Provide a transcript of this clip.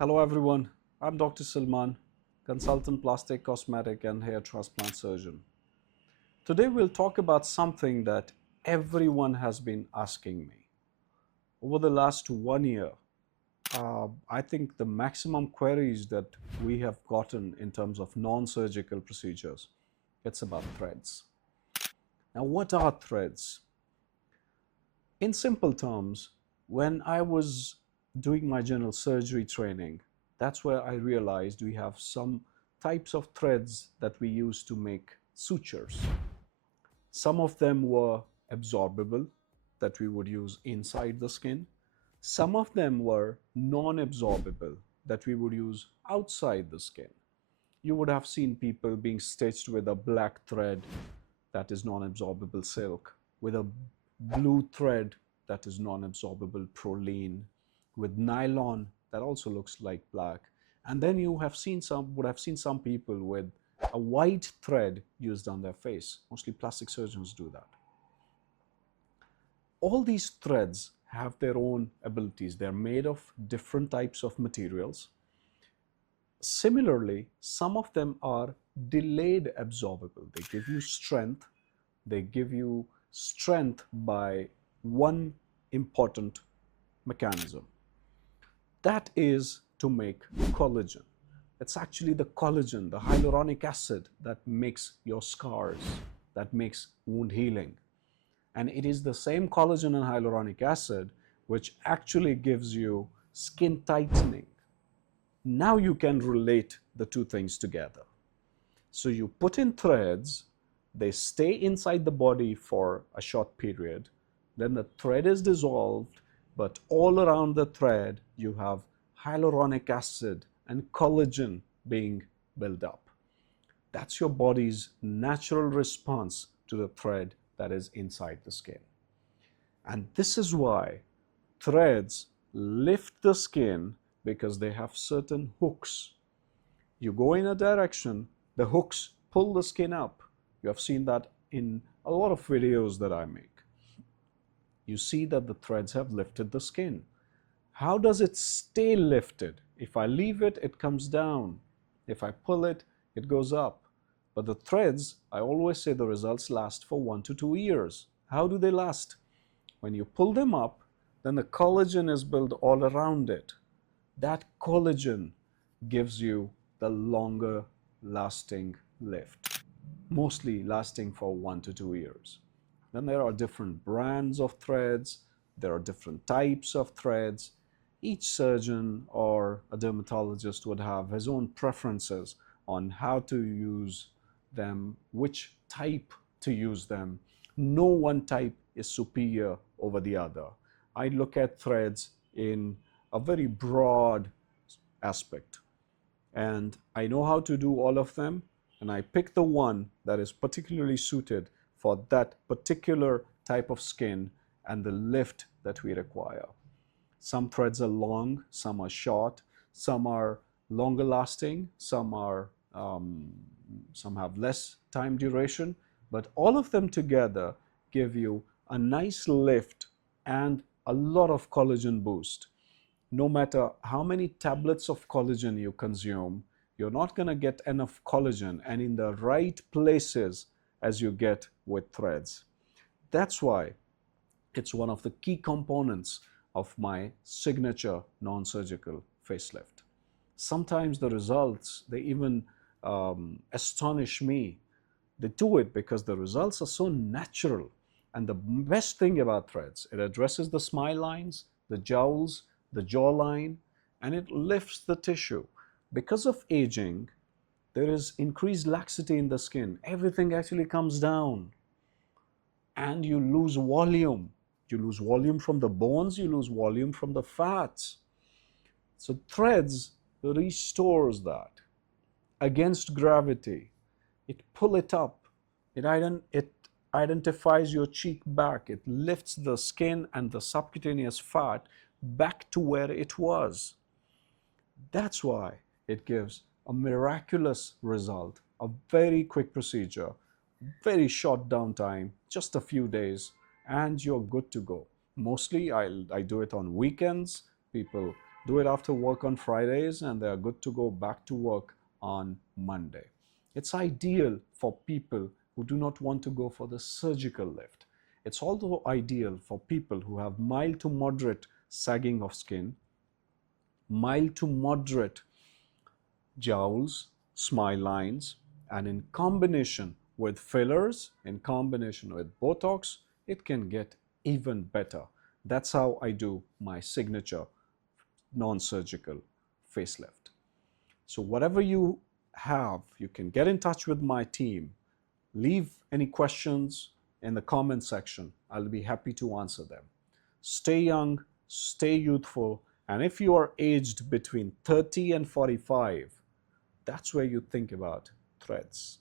Hello everyone, I'm Dr. Salman, consultant plastic, cosmetic and hair transplant surgeon. Today we'll talk about something that everyone has been asking me. Over the last 1 year, I think the maximum queries that we have gotten in terms of non-surgical procedures, it's about threads. Now what are threads? In simple terms, when I was doing my general surgery training, that's where I realized we have some types of threads that we use to make sutures. Some of them were absorbable, that we would use inside the skin. Some of them were non-absorbable, that we would use outside the skin. You would have seen people being stitched with a black thread that is non-absorbable silk, with a blue thread that is non-absorbable prolene, with nylon that also looks like black. And then you would have seen some people with a white thread used on their face. Mostly plastic surgeons do that. All these threads have their own abilities. They're made of different types of materials. Similarly, some of them are delayed absorbable. They give you strength. They give you strength by one important mechanism. That is to make collagen. It's actually the collagen, the hyaluronic acid, that makes your scars, that makes wound healing. And it is the same collagen and hyaluronic acid which actually gives you skin tightening. Now you can relate the two things together. So you put in threads, they stay inside the body for a short period, then the thread is dissolved, but all around the thread you have hyaluronic acid and collagen being built up. That's your body's natural response to the thread that is inside the skin. And this is why threads lift the skin, because they have certain hooks. You go in a direction, the hooks pull the skin up. You have seen that in a lot of videos that I make. You see that the threads have lifted the skin. How does it stay lifted? If I leave it, it comes down. If I pull it, it goes up. But the threads, I always say the results last for 1 to 2 years. How do they last? When you pull them up, then the collagen is built all around it. That collagen gives you the longer lasting lift, mostly lasting for 1 to 2 years. Then there are different brands of threads, there are different types of threads. Each surgeon or a dermatologist would have his own preferences on how to use them, which type to use them. No one type is superior over the other. I look at threads in a very broad aspect, and I know how to do all of them, and I pick the one that is particularly suited for that particular type of skin and the lift that we require. Some threads are long, some are short, some are longer lasting, some have less time duration, but all of them together give you a nice lift and a lot of collagen boost. No matter how many tablets of collagen you consume, you're not going to get enough collagen and in the right places as you get with threads. That's why it's one of the key components of my signature non-surgical facelift. Sometimes the results, they even astonish me. They do it because the results are so natural. And the best thing about threads, it addresses the smile lines, the jowls, the jawline, and it lifts the tissue. Because of aging, there is increased laxity in the skin. Everything actually comes down. And you lose volume. You lose volume from the bones, you lose volume from the fats. So threads restores that against gravity. It pulls it up. It identifies your cheek back. It lifts the skin and the subcutaneous fat back to where it was. That's why it gives a miraculous result, a very quick procedure, very short downtime, just a few days, and you're good to go. Mostly I do it on weekends. People do it after work on Fridays, and they are good to go back to work on Monday. It's ideal for people who do not want to go for the surgical lift. It's also ideal for people who have mild to moderate sagging of skin, mild to moderate jowls, smile lines, and in combination with fillers, in combination with Botox, it can get even better. That's how I do my signature non-surgical facelift. So whatever you have, you can get in touch with my team. Leave any questions in the comment section. I'll be happy to answer them. Stay young, stay youthful, and if you are aged between 30 and 45, that's where you think about threads.